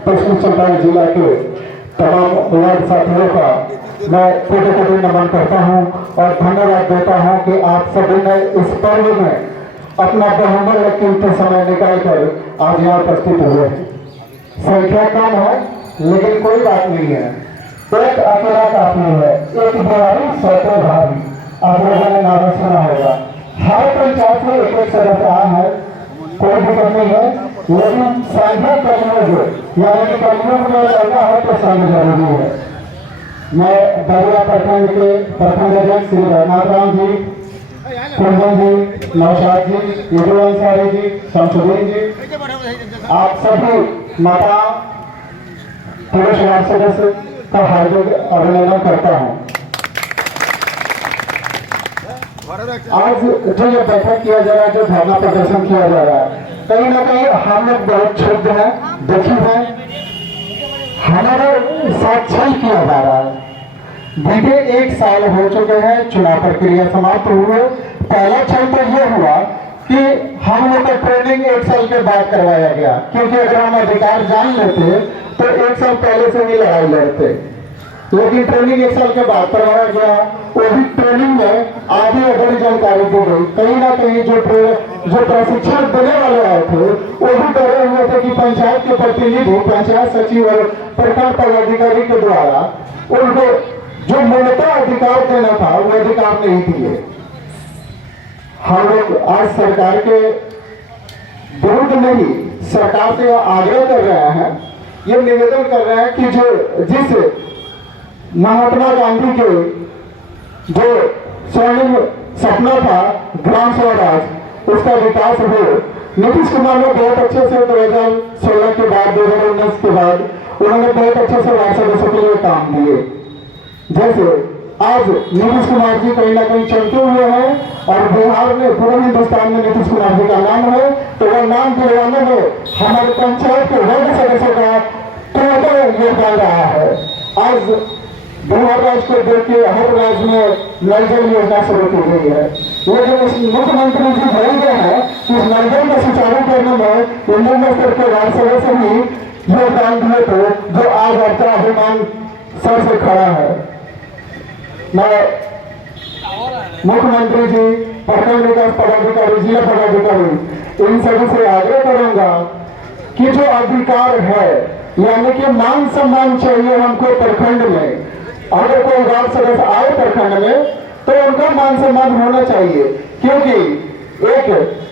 पश्चिम चंपारण जिला के तमाम वार्ड साथियों का मैं कोटि कोटि नमन करता हूं और धन्यवाद देता हूं कि आप सभी ने इस पर्व में अपना बहुमूल्य कीमती समय निकालकर आज यहाँ उपस्थित हुए हैं। संख्या कम है लेकिन कोई बात नहीं है, एक अकेला काफी है, एक भारी सौ भारी। आप लोगों ने नारा सुना होगा। हर पंचायत में एक एक सदस्य आया है, कोई दिक्कत नहीं है, लेकिन साझा कर्मियों को यानी कि कर्मियों में लड़ना है तो संघ जरूरी है। मैं बरुआ प्रखंड के प्रखंड अध्यक्ष श्री रघुनाथ जी, कुंदन जी, नौशाद जी, युगल अंसारी जी, शमसुद्दीन जी, आप सभी माता पुरुष वार्ड सदस्य का हार्दिक अभिनंदन करता हूँ। आज जो ये बैठक किया जा रहा है, जो धरना प्रदर्शन किया जा रहा है, कहीं ना कहीं हम लोग बहुत क्षुब्ध हैं, दुखी हैं। हमारे साथ छल किया जा रहा है। बीते 1 साल हो चुके हैं, चुनाव प्रक्रिया समाप्त हुए। पहला छल तो यह हुआ कि हम लोग का ट्रेनिंग 1 साल के बाद करवाया गया, क्योंकि अगर हम अधिकार जान लेते तो 1 साल पहले से ही लड़ाई लड़ते, लेकिन ट्रेनिंग 1 साल के बाद करवाया गया। वो भी ट्रेनिंग में आधी अधूरी जानकारी दी गई। कहीं ना कहीं जो प्रशिक्षण देने वाले आए थे वो भी डरे हुए थे कि पंचायत के प्रतिनिधि, पंचायत सचिव और प्रखंड पदाधिकारी के द्वारा उनको जो मूलतः अधिकार देना था वो अधिकार नहीं दिए। हम लोग आज सरकार के विरुद्ध नहीं, सरकार से आग्रह कर रहे हैं, ये निवेदन कर रहे हैं कि जो जिस महात्मा गांधी के जो स्वर्णिम सपना था ग्राम स्वराज, उसका विकास हो। नीतीश कुमार ने बहुत अच्छे से 2016 के बाद 2019 के बाद उन्होंने बहुत अच्छे से वार्ड सदस्यों के लिए काम दिए। जैसे आज नीतीश कुमार जी कहीं ना कहीं चलते हुए हैं और बिहार में, पूरे हिंदुस्तान में नीतीश कुमार जी का नाम है, तो वह नाम दिलवाने में हमारे पंचायत के वार्ड सदस्यों का टोटल योगदान रहा है। आज बिहार राज्य को देख के हर राज्य में नल जल योजना शुरू की गई है, लेकिन मुख्यमंत्री जी भूल गए हैं कि इस नल जल को सुचारू करने में इंडियन स्तर के वार्ड सदस्य ही योगदान दिए थे, जो आज आपका अभिमान सर से खड़ा है। मैं मुख्यमंत्री जी, प्रखंड विकास पदाधिकारी, जिला पदाधिकारी, इन सभी से आग्रह करूंगा कि जो अधिकार है यानी कि मान सम्मान चाहिए हमको प्रखंड में। अगर कोई वार्ड सदस्य आए प्रखंड में तो उनका मान सम्मान होना चाहिए, क्योंकि एक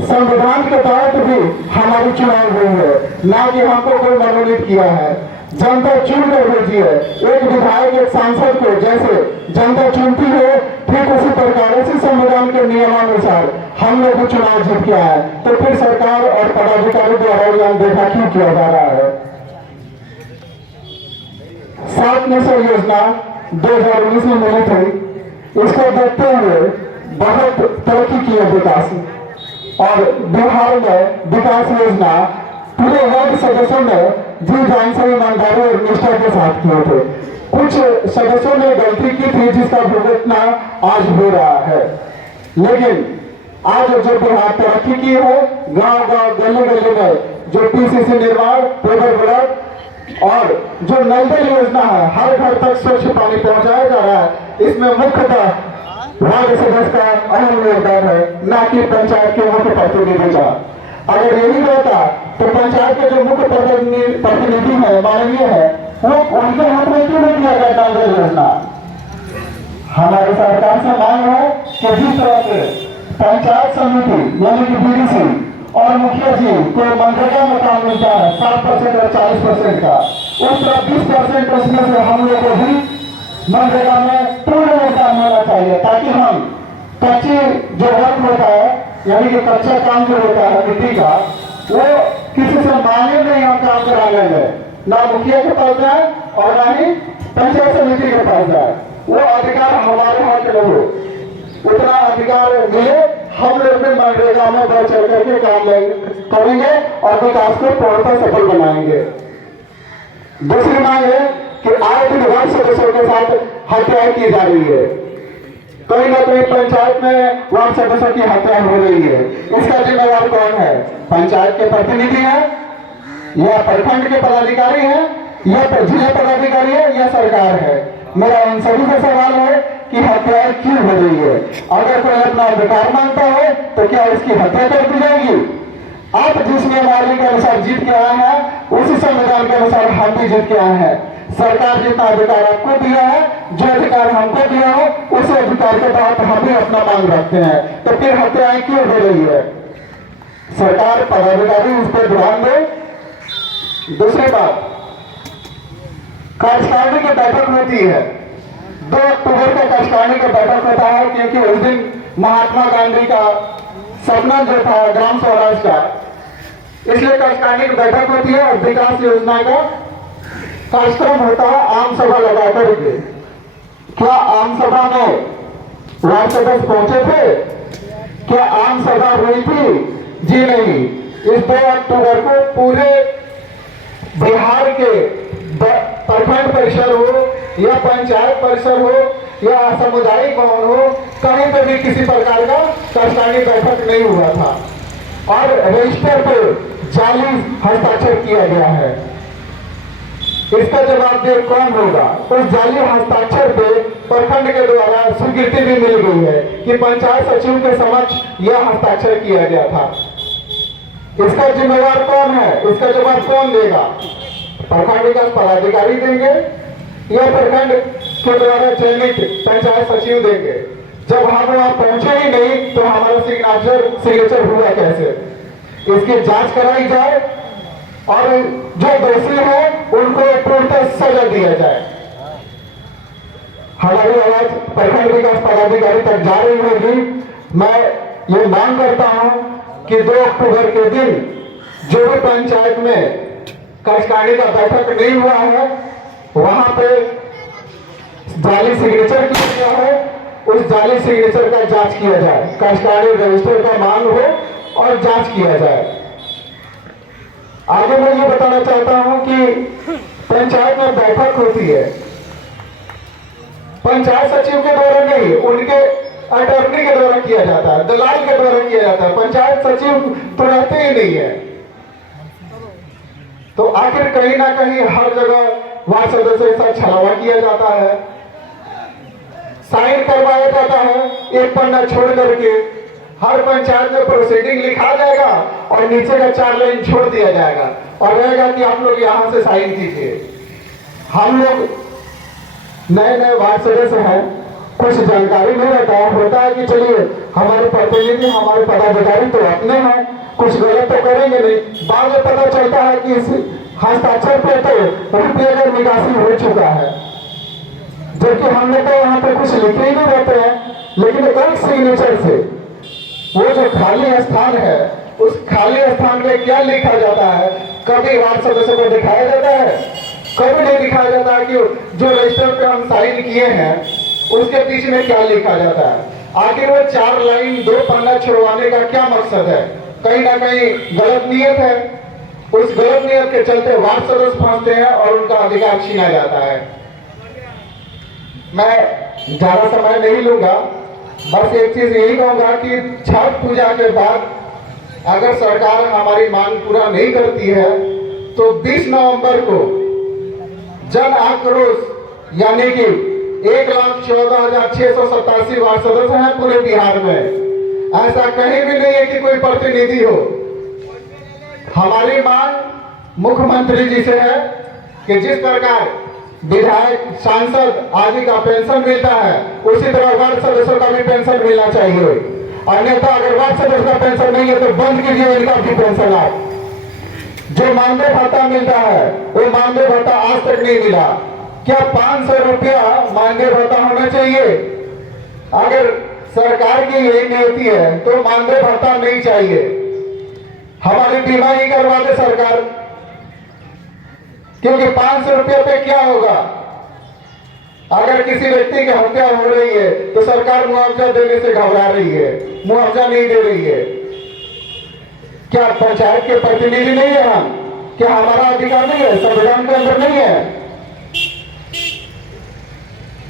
संविधान के तहत भी हमारी चुनाव हुई है, ना कि हमको कोई मनोनीत किया है। जनता चुन कर भेजी है। एक विधायक, एक सांसद को जैसे जनता चुनती है, ठीक उसी प्रकार से संविधान के नियमानुसार हम लोग को चुनाव जीत किया है। तो फिर सरकार और पदाधिकारी द्वारा देखा क्यों किया जा रहा है। 7 निश्चय योजना 2019 में मिली थी, इसको देखते हुए बहुत तरक्की की है विकास, और बिहार में विकास योजना पूरे वार्ड सदस्यों ने जी जान से ईमानदारी और निष्ठा के साथ किए थे। कुछ सदस्यों ने गलती की थी जिसका भुगतना आज हो रहा है, लेकिन आज जो बिहार तरक्की की है, गांव गांव गली गली में जो पीसीसी निर्माण, पेवर ब्लॉक और जो नल जल योजना है, हर घर तक स्वच्छ पानी पहुंचाया जा रहा है। इसमें मुख्यतः वार्ड सदस्य का अहम योगदान है, ना कि पंचायत के मुख्य प्रतिनिधि का। अगर यही रहता तो पंचायत के जो मुख्य प्रतिनिधि है, माननीय है, वो उनके हाथ में क्यों नहीं दिया गया नल जल योजना। हमारी सरकार से मांग है कि जिस तरह से पंचायत समिति यानी कि बीडीसी और मुखिया जी को मनरेगा में काम मिलता है 7% और 40% का, उस तरह 20% उसमें से हम लोग को भी मनरेगा में पूर्ण योगदान होना चाहिए, ताकि हम कच्चे जो वर्क होता है यानी कि कच्चा काम जो होता है मिट्टी का, वो किसी से मांगे नहीं हम काम कराने में, ना मुखिया के पास जाए और ना ही पंचायत समिति के पास जाए। वो अधिकार हमारे हाथ में हो, उतना अधिकार मिले, हम लोग भी मनरेगा में बढ़ चढ़ करके काम करेंगे और विकास को पूर्णतः सफल बनाएंगे। दूसरी मांग है कि आए दिन वार्ड सदस्यों के साथ हत्याएं की जा रही है। कहीं ना कहीं पंचायत में वार्ड सदस्यों की हत्या हो रही है। इसका जिम्मेदार कौन है? पंचायत के प्रतिनिधि है, या प्रखंड के पदाधिकारी हैं, या जिला पदाधिकारी है, या सरकार है। मेरा इन सभी से सवाल है कि हत्याएं क्यों हो रही है? अगर कोई अपना अधिकार मांगता है तो क्या उसकी हत्या कर दी जाएगी? आप जिस नियमावली के अनुसार जीत के आए हैं, उसी संविधान के अनुसार हम भी जीत के आए हैं। सरकार जितना अधिकार आपको दिया है, जो अधिकार हमको दिया है, उस अधिकार के तहत हम भी अपना मांग रखते हैं। तो फिर हत्याएं क्यों हो रही है? सरकार पदाधिकारी उस पर ध्यान दे। दूसरी बात, कार्यकारिणी की बैठक होती है, 2 अक्टूबर को कार्यकारिणी की बैठक होता है, क्योंकि उस दिन महात्मा गांधी का सपना जो था ग्राम स्वराज का, इसलिए कार्यकारिणी की बैठक होती है और विकास योजना का कार्यक्रम होता है आम सभा लगा करके। क्या आम सभा में वार्ड सदस्य पहुंचे थे? क्या आम सभा हुई थी? जी नहीं। इस 2 अक्टूबर को पूरे बिहार के प्रखंड परिसर हो या पंचायत परिसर हो या सामुदायिक भवन हो, कहीं पर भी किसी प्रकार का कार्यकारिणी बैठक नहीं हुआ था और रजिस्टर पर जाली हस्ताक्षर किया गया है। इसका जवाबदेह कौन होगा? उस जाली हस्ताक्षर पे प्रखंड के द्वारा स्वीकृति भी मिल गई है कि पंचायत सचिव के समक्ष यह हस्ताक्षर किया गया था। इसका जिम्मेवार कौन है? इसका जवाब कौन देगा? प्रखंड विकास पदाधिकारी देंगे या प्रखंड के द्वारा चयनित पंचायत सचिव देंगे? जब हम वहां पहुंचे ही नहीं तो हमारा सिग्नेचर हुआ कैसे? इसकी जांच कराई जाए और जो दोषी है उनको पूर्णतः सजा दिया जाए। हमारी आवाज प्रखंड विकास पदाधिकारी तक जा रही होगी। मैं ये मांग करता हूं कि 2 अक्टूबर के दिन जो भी पंचायत में कार्यकारिणी का बैठक नहीं हुआ है, वहां पे जाली सिग्नेचर किया गया है, उस जाली सिग्नेचर का जांच किया जाए, कार्यकारिणी रजिस्टर का मांग हो और जांच किया जाए। आगे मैं ये बताना चाहता हूं कि पंचायत में बैठक होती है, पंचायत सचिव के द्वारा नहीं, उनके अटॉर्नी के द्वारा किया जाता है, दलाल के द्वारा किया जाता है। पंचायत सचिव तो रहते ही नहीं है। तो आखिर कहीं ना कहीं हर जगह वार्ड सदस्य के साथ छलावा किया जाता है, साइन करवाया जाता है, एक पन्ना छोड़ करके हर पंचायत में प्रोसीडिंग लिखा जाएगा और नीचे का 4 लाइन छोड़ दिया जाएगा और रहेगा कि आप लोग यहां से साइन कीजिए। हम लोग नए नए वार्ड सदस्य हैं, कुछ जानकारी नहीं रहता है, होता है कि चलिए हमारे प्रतिनिधि हमारे पदाधिकारी तो अपने हैं, कुछ गलत तो करेंगे नहीं। बाद में पता चलता है कि इस हस्ताक्षर पे तो रुपये का निकासी हो चुका है, जबकि हमने तो यहाँ पे कुछ लिखे ही नहीं रहते हैं। लेकिन एक सिग्नेचर से वो जो खाली स्थान है, उस खाली स्थान में क्या लिखा जाता है, कभी वार्ड सदस्य को दिखाया जाता है, कभी नहीं दिखाया जाता है कि जो रजिस्टर पे हम साइन किए हैं उसके पीछे में क्या लिखा जाता है। आखिर वो 4 लाइन 2 पन्ना छुड़वाने का क्या मकसद है? कहीं ना कहीं गलत नियत है। उस गलत नियत के चलते वार्ड सदस्य फंसते हैं और उनका अधिकार छीना जाता है। मैं ज्यादा समय नहीं लूंगा, बस एक चीज यही कहूंगा कि छठ पूजा के बाद अगर सरकार हमारी मांग पूरा नहीं करती है तो 20 नवंबर को जन आक्रोश यानी कि 1,14,687 वार्ड सदस्य हैं पूरे बिहार में। ऐसा कहीं भी नहीं है कि कोई प्रतिनिधि हो। हमारी मांग मुख्यमंत्री जी से है कि जिस प्रकार विधायक सांसद आदि का पेंशन मिलता है, उसी तरह वार्ड सदस्यों का भी पेंशन मिलना चाहिए। अन्यथा अगर वार्ड सदस्य का पेंशन नहीं है तो बंद कीजिए इनका भी पेंशन। आप जो मानदेय भत्ता मिलता है वो मानदेय भत्ता आज तक नहीं मिला। क्या 500 रुपया मानदेय भत्ता होना चाहिए? अगर सरकार की यही नीति है तो मानदेय भत्ता नहीं चाहिए। हमारी बीमा ही करवा दे सरकार, क्योंकि 500 रुपये पे क्या होगा? अगर किसी व्यक्ति की हत्या हो रही है तो सरकार मुआवजा देने से घबरा रही है, मुआवजा नहीं दे रही है। क्या पंचायत के प्रतिनिधि नहीं है हम? क्या हमारा अधिकार नहीं है? संविधान के अंदर नहीं है?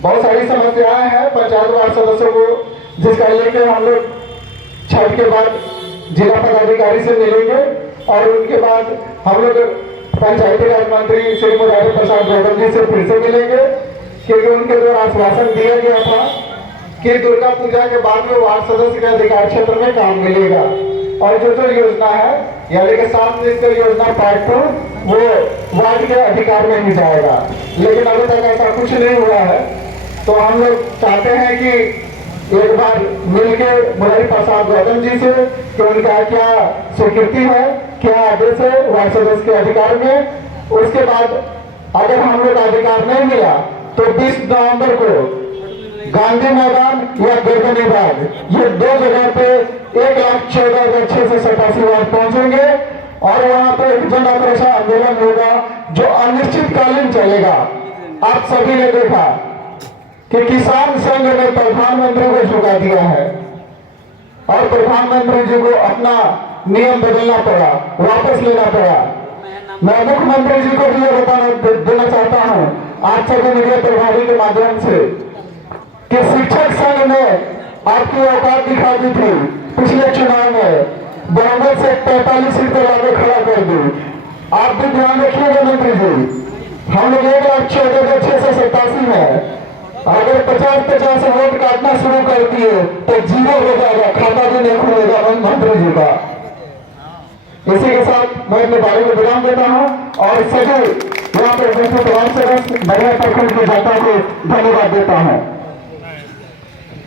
बहुत सारी समस्याएं हैं पंचायत वार्ड सदस्यों को, जिसका लेकर हम लोग छठ के बाद जिला पदाधिकारी से मिलेंगे और उनके बाद हम लोग पंचायती राज मंत्री श्री मुरारी प्रसाद गौतम जी से फिर से मिलेंगे, क्योंकि उनके द्वारा आश्वासन दिया गया था कि दुर्गा पूजा के बाद में वार्ड सदस्य के अधिकार क्षेत्र में काम मिलेगा, और जो योजना है यानी कि 7 मिनिस्टर योजना पार्ट 2 वो वार्ड के अधिकार में ही जाएगा। लेकिन अभी तक ऐसा कुछ नहीं हुआ है, तो हम लोग चाहते हैं कि एक बार मिलके मुरारी प्रसाद गौतम जी से कि उनका क्या स्वीकृति है, क्या आदेश है वार्ड सदस्य के अधिकार में। उसके बाद अगर हम लोग अधिकार नहीं मिला तो 20 नवंबर को गांधी मैदान या गिरगनी बाग, ये 2 जगह पे 1,14,687 वार्ड पहुंचेंगे और वहां पे एक जन आक्रोश आंदोलन होगा जो अनिश्चितकालीन चलेगा। आप सभी ने देखा कि किसान संघ ने प्रधानमंत्री को झुका दिया है और प्रधानमंत्री जी को अपना नियम बदलना पड़ा, वापस लेना पड़ा। मैं मुख्यमंत्री जी को भी ये देना चाहता हूं आज सभी मीडिया प्रभारी के माध्यम से कि शिक्षक संघ ने आपकी औकात दिखा दी थी पिछले चुनाव में, बहुमत से 45 सीटें लाके खड़ा कर दी। आप भी ध्यान रखिएगा मंत्री जी, हम लोग 1,14,687 में अगर 50-50 वोट काटना शुरू कर दिए तो 0 हो जाएगा, खाता भी नहीं खुलेगा मंत्री जी का। इसी के साथ मैं अपने बारे में विराम देता हूं और सभी यहाँ पर उपस्थित तमाम सदस्य बढ़िया प्रखंड की जनता को धन्यवाद देता हूं।